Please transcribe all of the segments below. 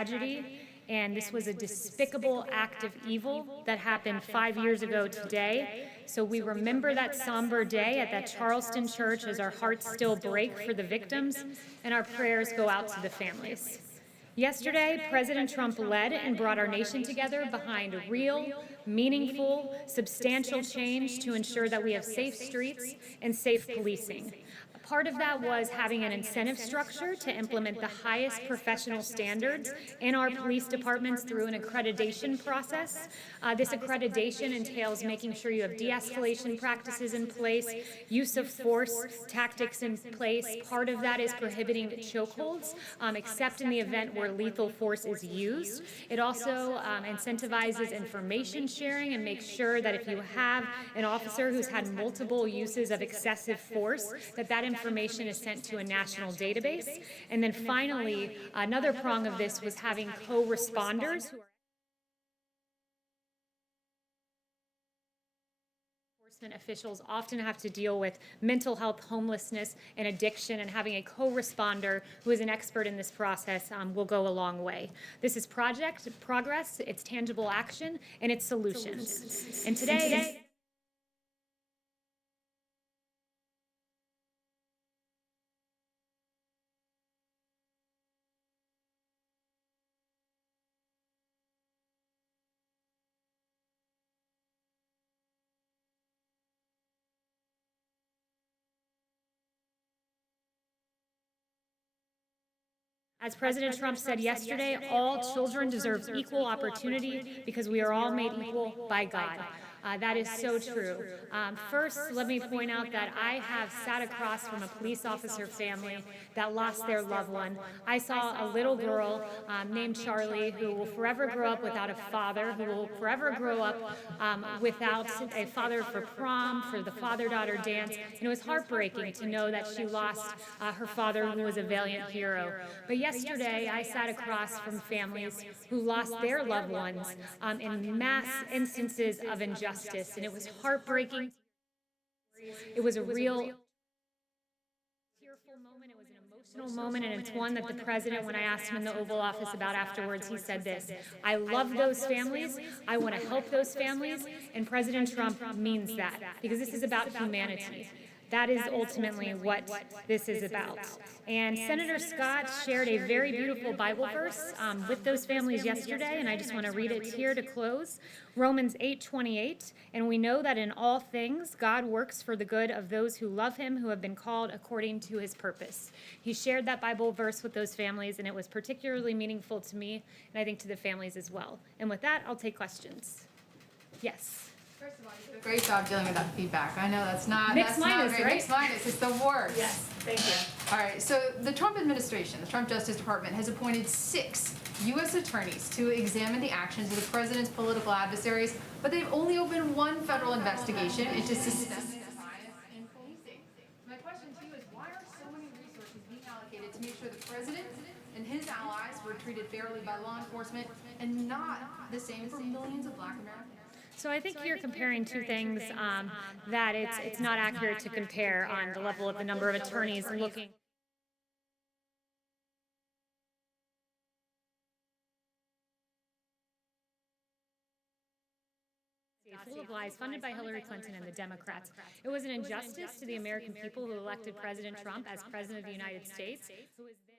tragedy, and this was a despicable act of evil that happened 5 years ago today. So we remember that somber day at that Charleston church as our hearts still break for the victims, and our prayers go out to the families. Yesterday, President Trump led and brought our nation together behind real, meaningful, substantial change to ensure that we have safe streets and safe policing. Part of that was having an incentive structure to implement the highest professional standards in our police departments through an accreditation process. This accreditation entails making sure you have de-escalation practices in place, use of force tactics in place. Part of that is prohibiting chokeholds, except in the event where lethal force is used. It also incentivizes information sharing and makes sure that if you have an officer who's had multiple uses of excessive force, that information is sent to a national database. And then finally, another prong of this was having co-responders who are enforcement officials often have to deal with mental health, homelessness, and addiction, and having a co-responder who is an expert in this process will go a long way. This is progress, it's tangible action, and it's solutions. And today as President Trump said yesterday, all children deserve equal opportunity because we are all made equal by God. That is so true. First, let me point out that I have sat across from a police officer family that lost their loved one. I saw a little girl named Charlie who will forever grow up without a father, who will forever grow up without a father for prom, for the father-daughter dance. And it was heartbreaking to know that she lost her father, who was a valiant hero. But yesterday, I sat across from families who lost their loved ones in mass instances of injustice. And it was heartbreaking. It was a real tearful moment. It was an emotional moment, and it's one that the president, when I asked him in the Oval Office about afterwards, he said this: I love those families, I want to help those families, and President Trump means that, because this is about humanity. That is ultimately what this is about. And Senator Scott shared a very beautiful Bible verse with those families yesterday, and I just want to read it here to close. Romans 8:28, and we know that in all things God works for the good of those who love him, who have been called according to his purpose. He shared that Bible verse with those families, and it was particularly meaningful to me, and I think to the families as well. And with that, I'll take questions. Yes. First of all, you did a great job dealing with that feedback. I know that's not Mixed minus, great. right? Mixed minus, it's the worst. Yes, thank you. All right, so the Trump administration, the Trump Justice Department, has appointed 6 U.S. attorneys to examine the actions of the president's political adversaries, but they've only opened one federal investigation into systemic bias in policing. My question to you is, why are so many resources being allocated to make sure the president and his allies were treated fairly by law enforcement and not the same for millions of Black Americans? So I think you're comparing two things that it's not accurate to compare on the level of the number of attorneys looking. Full of lies, funded by Hillary Clinton and the Democrats. It was an injustice to the American people who elected President Trump as President of the United States, who is then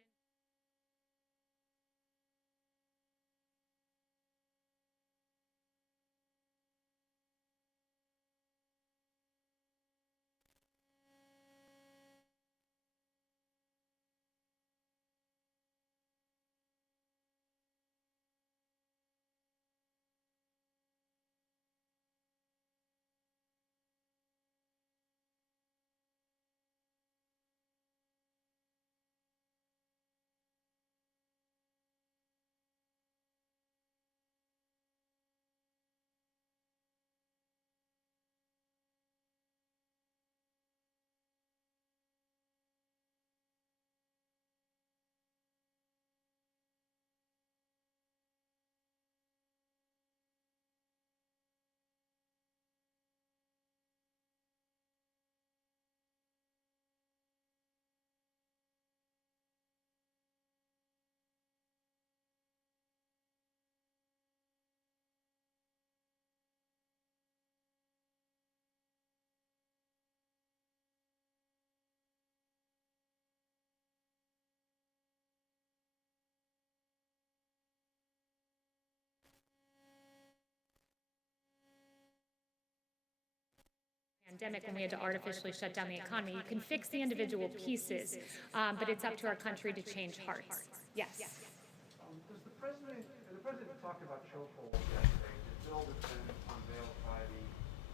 pandemic when we had to artificially shut down the economy. You can fix the individual pieces, but it's up to our country to change hearts. Yes. Does the president talked about chokeholds yesterday. The bill that's been unveiled by the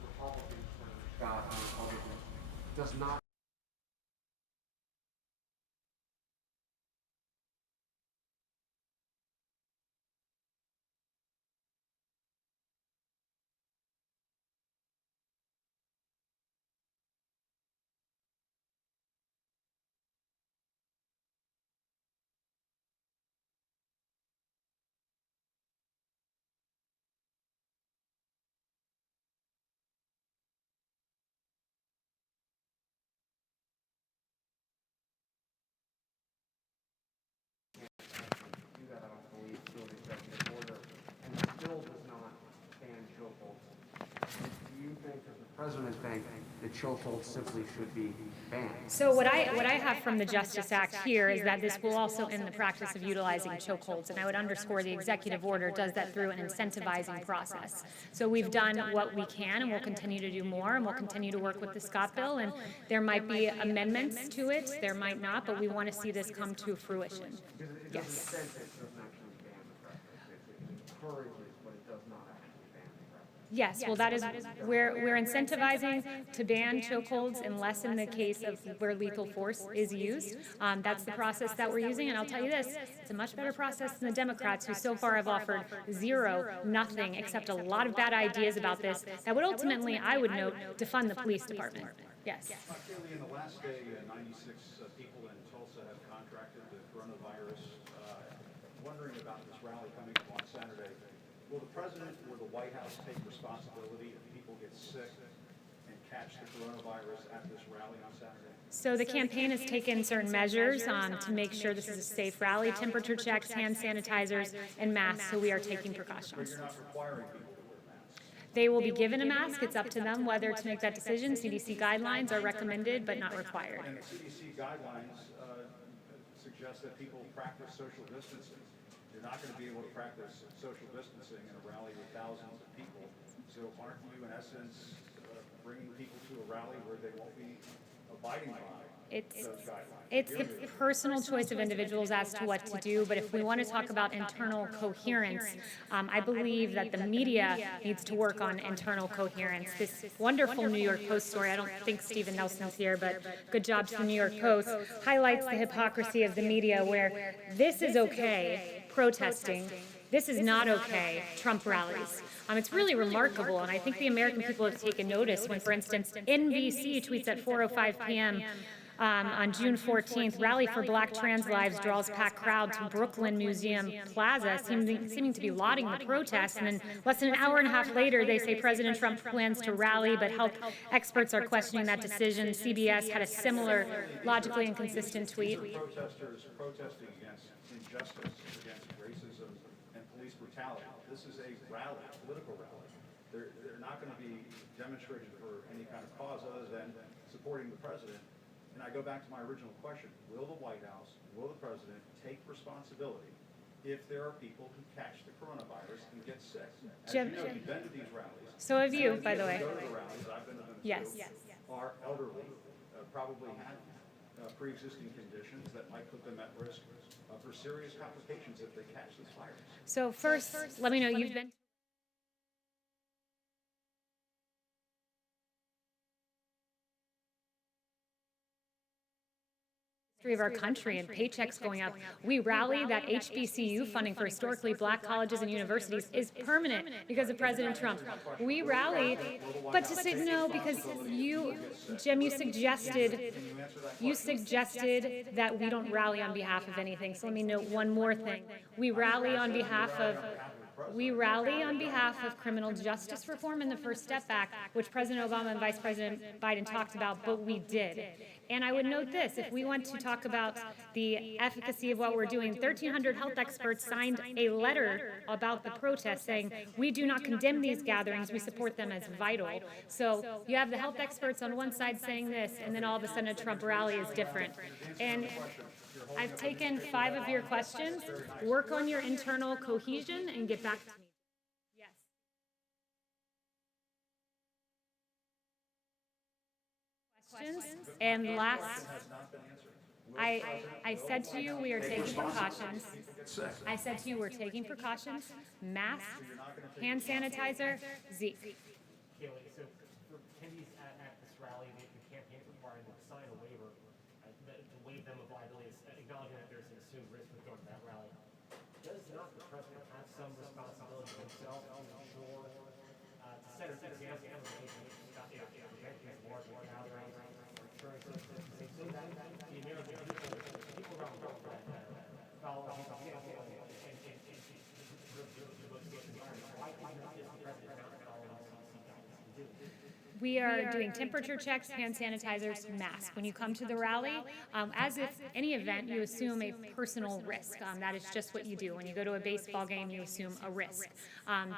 Republican Senator Scott on Republicans does not. Do that, I don't believe, through an executive order, and the bill does not ban chokeholds. Do you think, does the president think, that chokeholds simply should be banned? So what I have from the Justice Act here is that this will also end the practice of utilizing chokeholds, and I would underscore the executive order does that through an incentivizing process. So we've done what we can, and we'll continue to do more, and we'll continue to work with the Scott bill, and there might be amendments to it, there might not, but we want to see this come to fruition. Because it doesn't actually ban the practice. It encourages, but it does not actually ban the practice. Yes, well, that is, we're incentivizing to ban chokeholds unless in the case of where lethal force is used. That's the process that we're using, and I'll tell you this, it's a much better process than the Democrats, who so far have offered nothing, except a lot of bad ideas about this that would ultimately, I would note, defund the police department. Yes. Kayleigh, in the last day, 96 people in Tulsa have contracted the coronavirus. Wondering about this rally coming up on Saturday. Will the president or the White House take responsibility if people get sick and catch the coronavirus at this rally on Saturday? So the campaign has taken certain measures to make sure this is a safe rally, temperature checks, hand sanitizers, and masks, so we are taking But precautions. you're not requiring people to wear masks. They will be given a mask. It's up to them whether to make that decision. CDC guidelines are recommended but not required. And the CDC guidelines suggest that people practice social distancing. You're not going to be able to practice social distancing in a rally with thousands of people. So aren't you, in essence, bringing people to a rally where they won't be abiding by those guidelines? It's the personal choice of individuals as to what to do, but if we want to talk about internal coherence, I believe that the media needs to work on internal coherence. This wonderful New York Post story, I don't think Stephen Nelson's here, but good job to the New York Post, highlights the hypocrisy of the media where this is okay, protesting, this is not okay, Trump rallies. It's really remarkable, and I think the American people have taken notice when, for instance, NBC tweets at 4:05 p.m. On June 14th, rally for Black trans lives draws packed crowd to Brooklyn Museum Plaza, seeming to be lauding the protest. And then less than an hour and a half later, they say President Trump plans to rally, but health experts are questioning that decision. CBS had a similar, logically inconsistent tweet. Protesters protesting against injustice, against racism and police brutality. This is a rally, a political rally. They're not going to be demonstrating for any kind of cause other than supporting the president. And I go back to my original question, will the White House, will the president take responsibility if there are people who catch the coronavirus and get sick? As you know, you've been to these rallies. So have you, by the way. Go to the rallies, I've been to them Yes. too, are elderly, probably have pre-existing conditions that might put them at risk for serious complications if they catch this virus. So first, let me know, you've been of our country and paychecks going up. We rally that HBCU funding for historically black colleges and universities is permanent because of President Trump. We rally, but to say no, because Jim, you suggested that we don't rally on behalf of anything. So let me note one more thing. We rally on behalf of criminal justice reform and the First Step Act, which President Obama and Vice President Biden talked about, but we did. And I would note this, if we want to talk about the efficacy of what we're doing, 1,300 health experts signed a letter about the protest saying, we do not condemn these gatherings, we support them as vital. So you have the health experts on one side saying this, and then all of a sudden a Trump rally is different. And I've taken 5 of your questions. Work on your internal cohesion and get back to me. questions. And last, I said to you we are taking precautions. I said to you we're taking precautions. Mask, hand sanitizer, Zeke. Kayleigh, so for attendees at this rally, the campaign required them to sign a waiver to waive them of liability, acknowledging that there's an assumed risk with going to that rally. Does not the president have some responsibility himself to ensure, to set an example of preventing large gatherings or ensuring so that the American people around the world follow his example and devote to the environment? Why is the president not following CDC guidance? We are doing temperature checks, hand sanitizers, masks. When you come to the rally, as if any event, you assume a personal risk. That is just what you do. When you go to a baseball game, you assume a risk.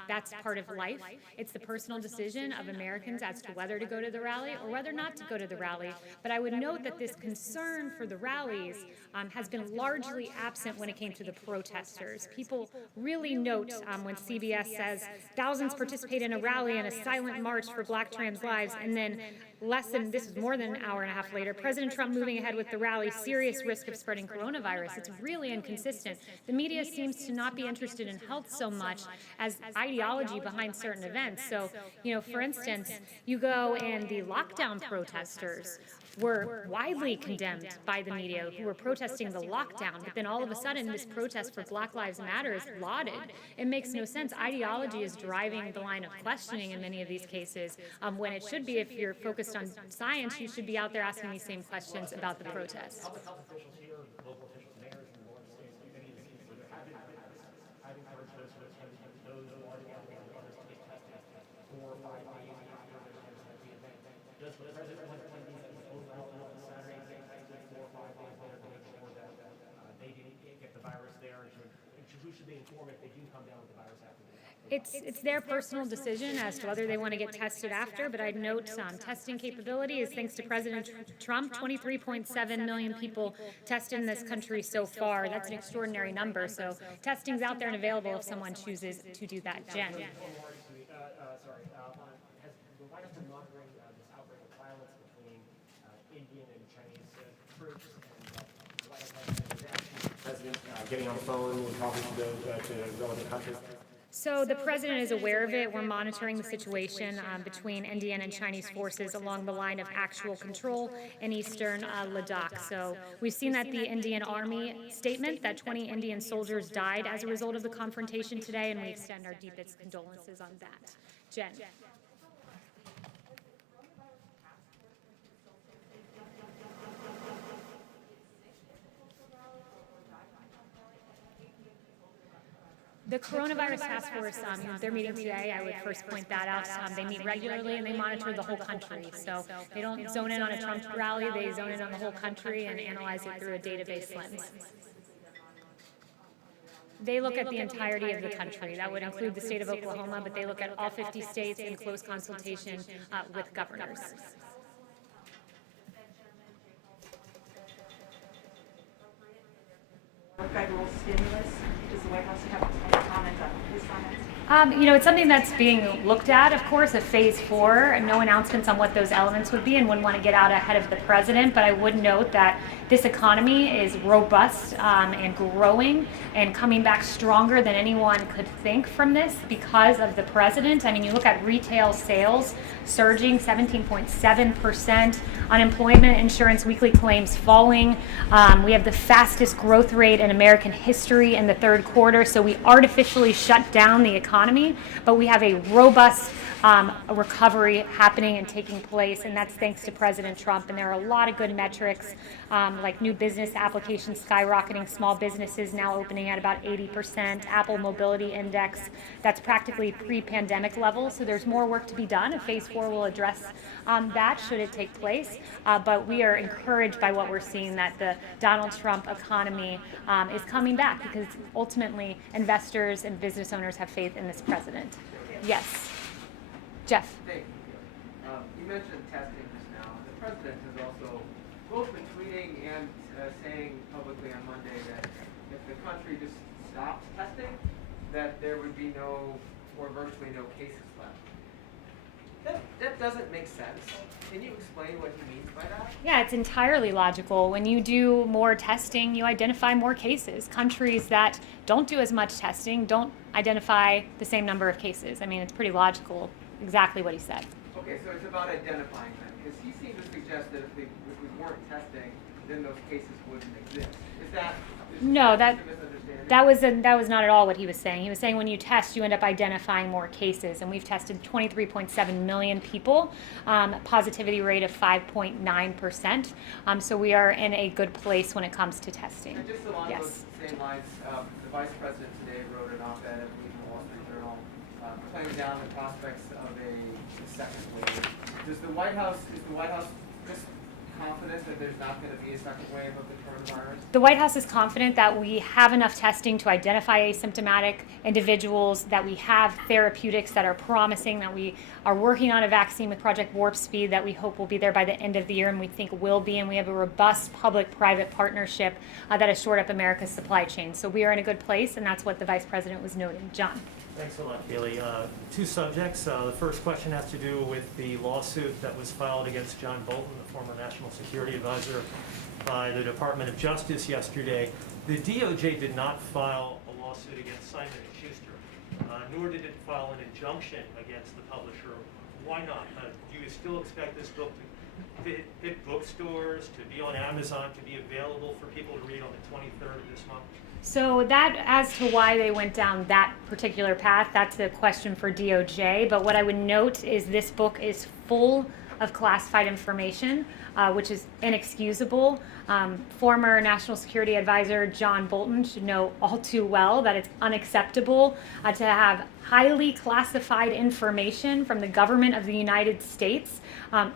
That's part of life. It's the personal decision of Americans as to whether to go to the rally or whether not to go to the rally. But I would note that this concern for the rallies has been largely absent when it came to the protesters. People really note when CBS says thousands participate in a rally and a silent march for Black trans lives, and then this is more than an hour and a half later, President Trump moving ahead with the rally, serious risk of spreading coronavirus. It's really inconsistent. The media seems to not be interested in health so much as ideology behind certain events. So, for instance, you go and the lockdown protesters were widely condemned by the media who were protesting the lockdown, but then all of a sudden this protest for Black Lives Matter is lauded. It makes no sense. Ideology is driving the line of questioning in many of these cases, when it should be, if you're focused on science, you should be out there asking these same questions about the protest. Public health officials here, local officials, mayors in the large states, many of the cities where there have been protests, I've encouraged those who attend those large gatherings and others to get tested 4 or 5 days after the event. Does the president want attendees at his own level on Saturday tested 4 or 5 days later to make sure that they didn't get the virus there, and who should they inform if they do come down with the virus after the event? It's their personal decision as to whether they want to get tested after, but I'd note testing capability is thanks to President Trump. 23.7 million people tested in this country so far. That's an extraordinary number. So testing's out there and available if someone chooses to do that. Jen. Has the White House been monitoring this outbreak of violence between Indian and Chinese troops, and the White House has been reacting? President getting on the phone and talking to relevant countries. So the president is aware of it. We're monitoring the situation between Indian and Chinese forces along the line of actual control in eastern Ladakh. So we've seen that the Indian Army statement that 20 Indian soldiers died as a result of the confrontation today, and we extend our deepest condolences on that. Jen. The coronavirus task force, they're meeting today. I would first point that out. They meet regularly and they monitor the whole country. So they don't zone in on a Trump rally, they zone in on the whole country and analyze it through a database lens. They look at the entirety of the country. That would include the state of Oklahoma, but they look at all 50 states in close consultation with governors. Federal stimulus. Does the White House have any comment on his comments? It's something that's being looked at, of course, at phase 4. No announcements on what those elements would be, and wouldn't want to get out ahead of the president. But I would note that this economy is robust and growing and coming back stronger than anyone could think from this because of the president. I mean, you look at retail sales surging 17.7%, unemployment insurance weekly claims falling. We have the fastest growth rate in American history in the third quarter. So we artificially shut down the economy, but we have a robust recovery happening and taking place, and that's thanks to President Trump. And there are a lot of good metrics, like new business applications skyrocketing, small businesses now opening at about 80%, Apple Mobility Index, that's practically pre-pandemic levels. So there's more work to be done, and phase 4 will address that should it take place. But we are encouraged by what we're seeing, that the Donald Trump economy is coming back, because ultimately investors and business owners have faith in this president. Yes. Jeff. Thank you. You mentioned testing just now. The president has also both been tweeting and saying publicly on Monday that if the country just stopped testing, that there would be no, or virtually no cases left. That doesn't make sense. Can you explain what he means by that? Yeah, it's entirely logical. When you do more testing, you identify more cases. Countries that don't do as much testing don't identify the same number of cases. I mean, it's pretty logical, exactly what he said. Okay, so it's about identifying them, because he seemed to suggest that if we weren't testing, then those cases wouldn't exist. Is that No, just a misunderstanding? that was not at all what he was saying. He was saying when you test, you end up identifying more cases, and we've tested 23.7 million people, positivity rate of 5.9%. So we are in a good place when it comes to testing. And just along Yes. those same lines, the vice president today wrote an op-ed, I believe, in the Wall Street Journal, playing down the prospects of a second wave. Is the White House just confident that there's not going to be a second wave of the coronavirus? The White House is confident that we have enough testing to identify asymptomatic individuals, that we have therapeutics that are promising, that we are working on a vaccine with Project Warp Speed that we hope will be there by the end of the year and we think will be, and we have a robust public-private partnership that has shored up America's supply chain. So we are in a good place, and that's what the Vice President was noting. John. Thanks a lot, Kayleigh. Two subjects. The first question has to do with the lawsuit that was filed against John Bolton, the former National Security Advisor, by the Department of Justice yesterday. The DOJ did not file a lawsuit against Simon & Schuster, nor did it file an injunction against the publisher. Why not? Do you still expect this book to hit bookstores, to be on Amazon, to be available for people to read on the 23rd of this month? So that, as to why they went down that particular path, that's a question for DOJ. But what I would note is this book is full of classified information, which is inexcusable. Former National Security Advisor John Bolton should know all too well that it's unacceptable to have highly classified information from the government of the United States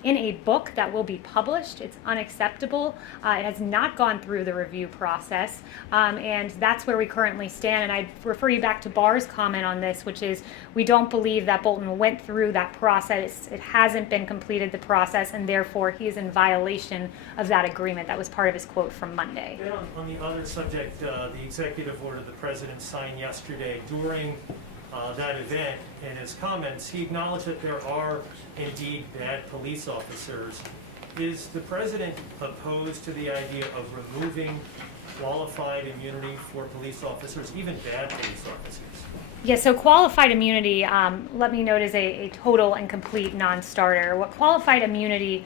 in a book that will be published. It's unacceptable. It has not gone through the review process, and that's where we currently stand. And I refer you back to Barr's comment on this, which is we don't believe that Bolton went through that process. It hasn't been completed, the process, and therefore he is in violation of that agreement. That was part of his quote from Monday. Then on the other subject, the executive order the president signed yesterday, during that event, in his comments, he acknowledged that there are indeed bad police officers. Is the president opposed to the idea of removing qualified immunity for police officers, even bad police officers? Yeah, so qualified immunity, let me note, is a total and complete non-starter. What qualified immunity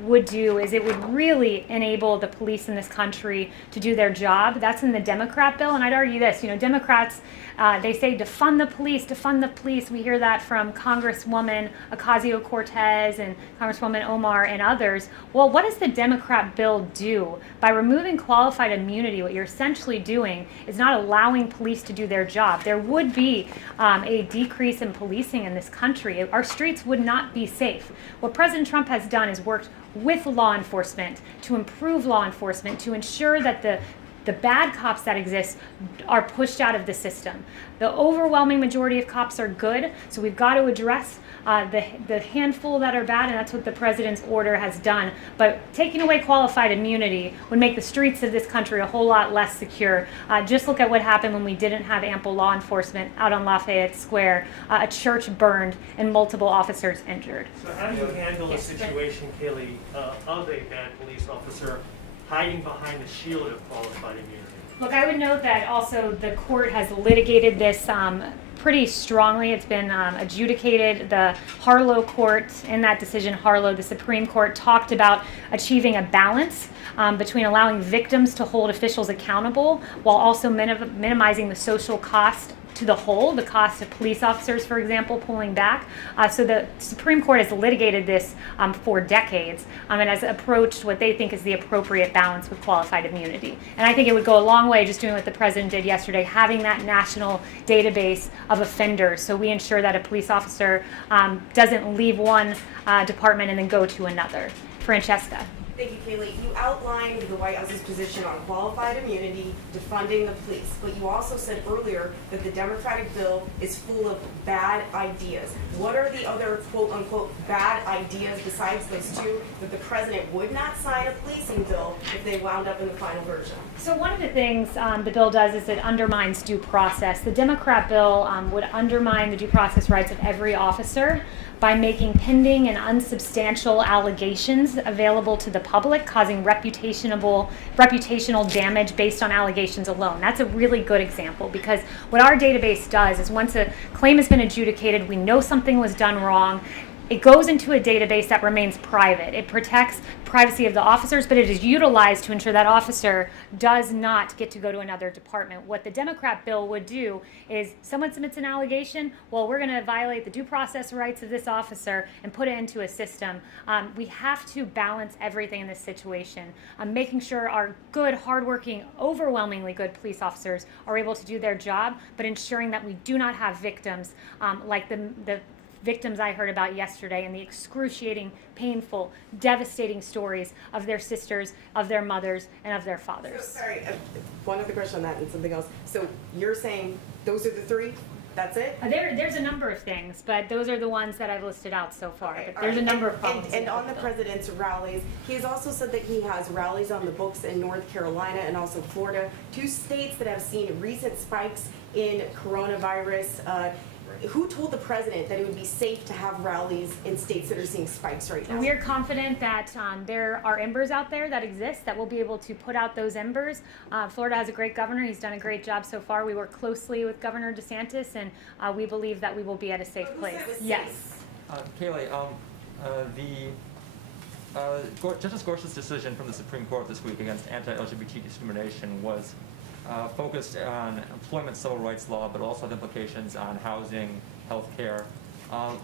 would do is it would really enable the police in this country to do their job. That's in the Democrat bill, and I'd argue this, Democrats, they say defund the police, defund the police. We hear that from Congresswoman Ocasio-Cortez and Congresswoman Omar and others. Well, what does the Democrat bill do? By removing qualified immunity, what you're essentially doing is not allowing police to do their job. There would be a decrease in policing in this country. Our streets would not be safe. What President Trump has done is worked with law enforcement to improve law enforcement, to ensure that the bad cops that exist are pushed out of the system. The overwhelming majority of cops are good, so we've got to address the handful that are bad, and that's what the president's order has done. But taking away qualified immunity would make the streets of this country a whole lot less secure. Just look at what happened when we didn't have ample law enforcement out on Lafayette Square. A church burned and multiple officers injured. So how do you handle a situation, Kayleigh, of a bad police officer hiding behind the shield of qualified immunity? Look, I would note that also the court has litigated this pretty strongly. It's been adjudicated. The Harlow court, in that decision, Harlow, the Supreme Court, talked about achieving a balance between allowing victims to hold officials accountable while also minimizing the social cost to the whole, the cost of police officers, for example, pulling back. So the Supreme Court has litigated this for decades and has approached what they think is the appropriate balance with qualified immunity. And I think it would go a long way just doing what the president did yesterday, having that national database of offenders, so we ensure that a police officer doesn't leave one department and then go to another. Francesca. Thank you, Kayleigh. You outlined the White House's position on qualified immunity, defunding the police, but you also said earlier that the Democratic bill is full of bad ideas. What are the other quote-unquote bad ideas besides those two that the president would not sign a policing bill if they wound up in the final version? So one of the things the bill does is it undermines due process. The Democrat bill would undermine the due process rights of every officer by making pending and unsubstantial allegations available to the public, causing reputational damage based on allegations alone. That's a really good example, because what our database does is once a claim has been adjudicated, we know something was done wrong, it goes into a database that remains private. It protects privacy of the officers, but it is utilized to ensure that officer does not get to go to another department. What the Democrat bill would do is someone submits an allegation, well, we're going to violate the due process rights of this officer and put it into a system. We have to balance everything in this situation, making sure our good, hardworking, overwhelmingly good police officers are able to do their job, but ensuring that we do not have victims like the victims I heard about yesterday and the excruciating, painful, devastating stories of their sisters, of their mothers, and of their fathers. So, sorry, one other question on that and something else. So you're saying those are the three? That's it? There's a number of things, but those are the ones that I've listed out so far. Okay, But there's a number of problems. And on the president's rallies, he has also said that he has rallies on the books in North Carolina and also Florida, two states that have seen recent spikes in coronavirus. Who told the president that it would be safe to have rallies in states that are seeing spikes right now? We are confident that there are embers out there that exist that will be able to put out those embers. Florida has a great governor. He's done a great job so far. We work closely with Governor DeSantis, and we believe that we will be at a safe place. Yes. Kayleigh, Justice Gorsuch's decision from the Supreme Court this week against anti-LGBT discrimination was focused on employment civil rights law, but also had implications on housing, health care. How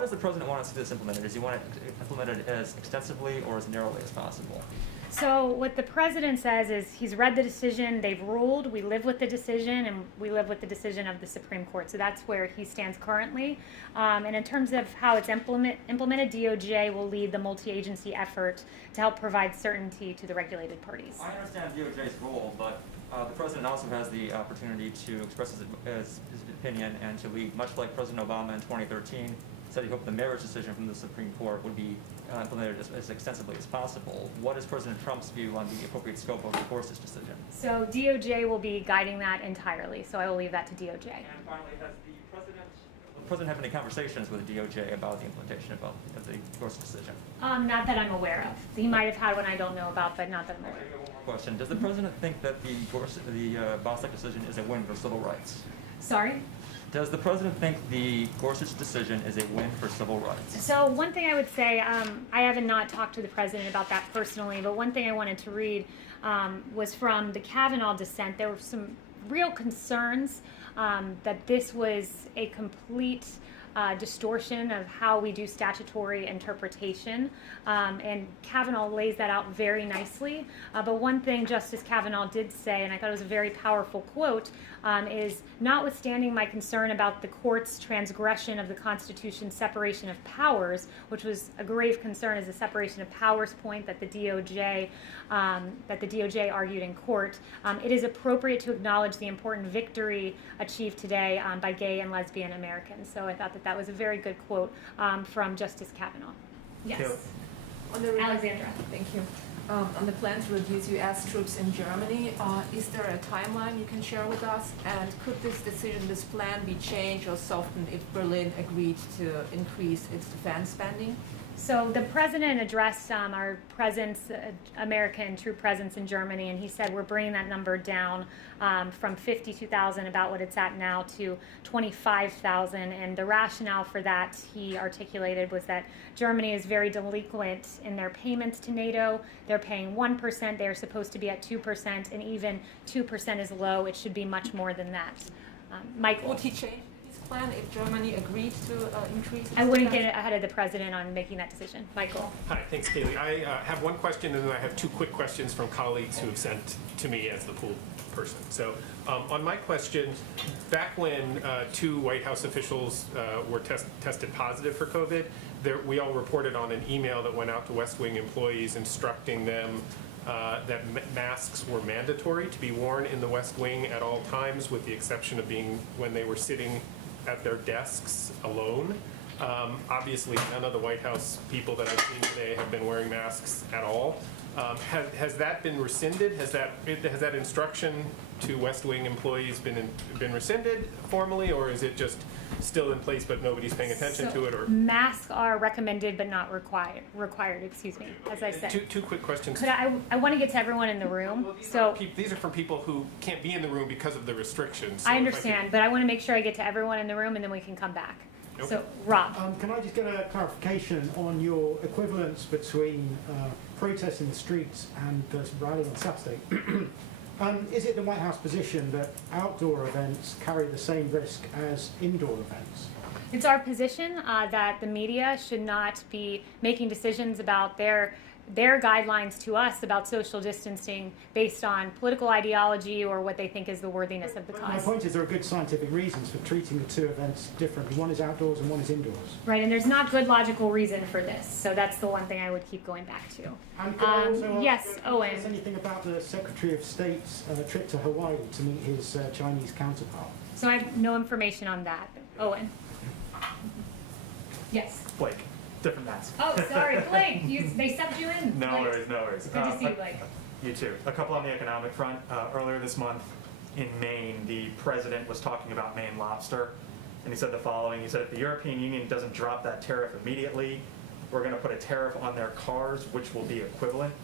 does the president want to see this implemented? Does he want it implemented as extensively or as narrowly as possible? So what the president says is he's read the decision, they've ruled, we live with the decision, and we live with the decision of the Supreme Court. So that's where he stands currently. And in terms of how it's implemented, DOJ will lead the multi-agency effort to help provide certainty to the regulated parties. I understand DOJ's role, but the president also has the opportunity to express his opinion and to lead, much like President Obama in 2013 said he hoped the marriage decision from the Supreme Court would be implemented as extensively as possible. What is President Trump's view on the appropriate scope of the Gorsuch decision? So DOJ will be guiding that entirely, so I will leave that to DOJ. And finally, has the president have any conversations with the DOJ about the implementation of the Gorsuch decision? Not that I'm aware of. He might have had one I don't know about, but not that I'm aware of. One more question. Does the president think that the Bostock decision is a win for civil rights? Sorry? Does the president think the Gorsuch decision is a win for civil rights? So one thing I would say, I haven't not talked to the president about that personally, but one thing I wanted to read was from the Kavanaugh dissent. There were some real concerns that this was a complete distortion of how we do statutory interpretation, and Kavanaugh lays that out very nicely. But one thing Justice Kavanaugh did say, and I thought it was a very powerful quote, is notwithstanding my concern about the court's transgression of the Constitution's separation of powers, which was a grave concern as a separation of powers point that the DOJ argued in court, it is appropriate to acknowledge the important victory achieved today by gay and lesbian Americans. So I thought that was a very good quote from Justice Kavanaugh. Yes. Alexandra. Thank you. On the plan to reduce U.S. troops in Germany, is there a timeline you can share with us? And could this plan be changed or softened if Berlin agreed to increase its defense spending? So the president addressed our presence, American troop presence in Germany, and he said we're bringing that number down from 52,000, about what it's at now, to 25,000. And the rationale for that, he articulated, was that Germany is very delinquent in their payments to NATO. They're paying 1%. They're supposed to be at 2%, and even 2% is low. It should be much more than that. Michael. Would he change this plan if Germany agreed to increase its I wouldn't defense? get ahead of the president on making that decision. Michael. Hi, thanks, Kayleigh. I have one question, and then I have two quick questions from colleagues who have sent to me as the pool person. So on my question, back when two White House officials were tested positive for COVID, we all reported on an email that went out to West Wing employees instructing them that masks were mandatory to be worn in the West Wing at all times, with the exception of being when they were sitting at their desks alone. Obviously, none of the White House people that I've seen today have been wearing masks at all. Has that been rescinded? Has that instruction to West Wing employees been rescinded formally, or is it just still in place but nobody's paying attention to it? Or Masks are recommended but not required, excuse me, as I said. two quick questions. I want to get to everyone in the room, so These are from people who can't be in the room because of the restrictions. So I if understand, but I want to make sure I get to everyone in the room and then we can come back. So, Rob. Can I just get a clarification on your equivalence between protests in the streets and the rally on Saturday? Is it the White House position that outdoor events carry the same risk as indoor events? It's our position that the media should not be making decisions about their guidelines to us about social distancing based on political ideology or what they think is the worthiness of the My cause. point is there are good scientific reasons for treating the two events differently. One is outdoors and one is indoors. Right, and there's not good logical reason for this, so that's the one thing I would keep going back to. And can I also yes, ask, Owen. Is anything about the Secretary of State's trip to Hawaii to meet his Chinese counterpart? So I have no information on that. Owen. Yes. Blake, different mask. Oh, sorry, Blake. They subbed you in. No Blake. worries, no worries. Good to see you, Blake. You too. A couple on the economic front. Earlier this month in Maine, the president was talking about Maine lobster, and he said the following. He said, if the European Union doesn't drop that tariff immediately, we're going to put a tariff on their cars, which will be equivalent.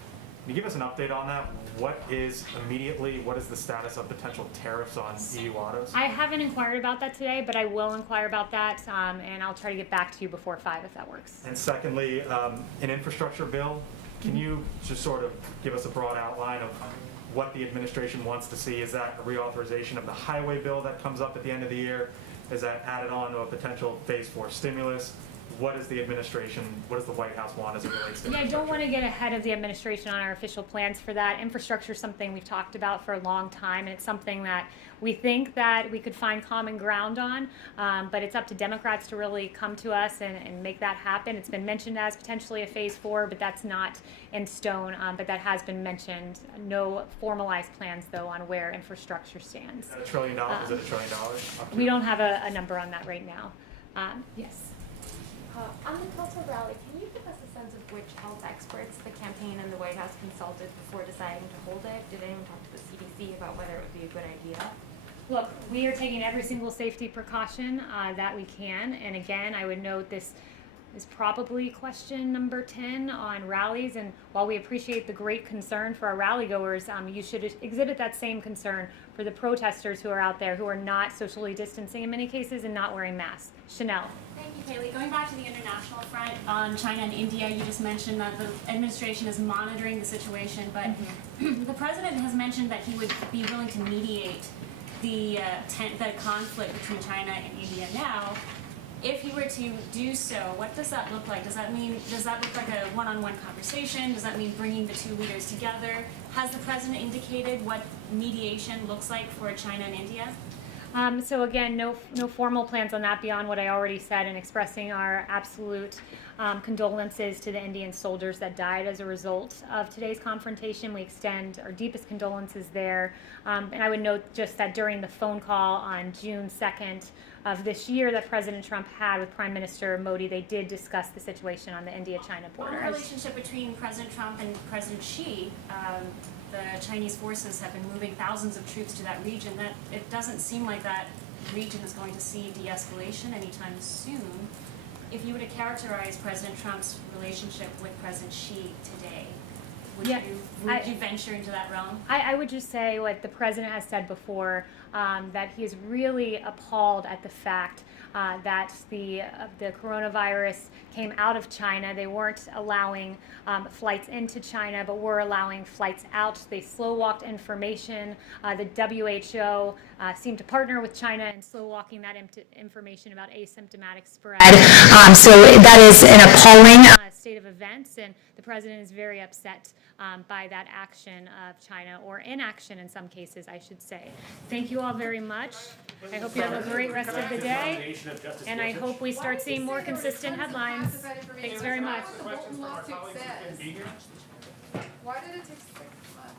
Can you give us an update on that? What is immediately, what is the status of potential tariffs on EU autos? I haven't inquired about that today, but I will inquire about that, and I'll try to get back to you before 5 if that works. And secondly, an infrastructure bill. Can you just sort of give us a broad outline of what the administration wants to see? Is that a reauthorization of the highway bill that comes up at the end of the year? Is that added on to a potential phase 4 stimulus? What is the administration, what does the White House want as it relates to Yeah, I don't want to get ahead of the administration on our official plans for that. Infrastructure is something we've talked about for a long time, and it's something that we think that we could find common ground on, but it's up to Democrats to really come to us and make that happen. It's been mentioned as potentially a phase 4, but that's not in stone, but that has been mentioned. No formalized plans, though, on where infrastructure stands. Is that $1 trillion? Is it $1 trillion? Up to- We don't have a number on that right now. Yes. On the Tulsa rally, can you give us a sense of which health experts the campaign and the White House consulted before deciding to hold it? Did anyone talk to the CDC about whether it would be a good idea? Look, we are taking every single safety precaution that we can. And again, I would note this is probably question number 10 on rallies. And while we appreciate the great concern for our rally goers, you should exhibit that same concern for the protesters who are out there who are not socially distancing in many cases and not wearing masks. Chanel. Thank you, Kayleigh. Going back to the international front on China and India, you just mentioned that the administration is monitoring the situation, but the president has mentioned that he would be willing to mediate the conflict between China and India now. If he were to do so, what does that look like? Does that look like a one-on-one conversation? Does that mean bringing the two leaders together? Has the president indicated what mediation looks like for China and India? So again, no formal plans on that beyond what I already said, and expressing our absolute condolences to the Indian soldiers that died as a result of today's confrontation. We extend our deepest condolences there. And I would note just that during the phone call on June 2nd of this year that President Trump had with Prime Minister Modi, they did discuss the situation on the India-China border. On the relationship between President Trump and President Xi, the Chinese forces have been moving thousands of troops to that region. That it doesn't seem like that region is going to see de-escalation anytime soon. If you were to characterize President Trump's relationship with President Xi today, Would Yeah, would you venture into that realm? I would just say what the president has said before, that he is really appalled at the fact that the coronavirus came out of China. They weren't allowing flights into China, but were allowing flights out. They slow-walked information. The WHO seemed to partner with China in slow-walking that information about asymptomatic spread. So that is an appalling state of events, and the president is very upset by that action of China, or inaction in some cases, I should say. Thank you all very much. I hope you have a great rest of the day, and I hope we start seeing more consistent headlines. Thanks very much. The Bolton lawsuit says. Why did it take 6 months?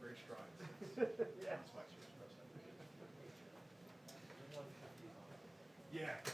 Great strides. That's why she was president. Yeah.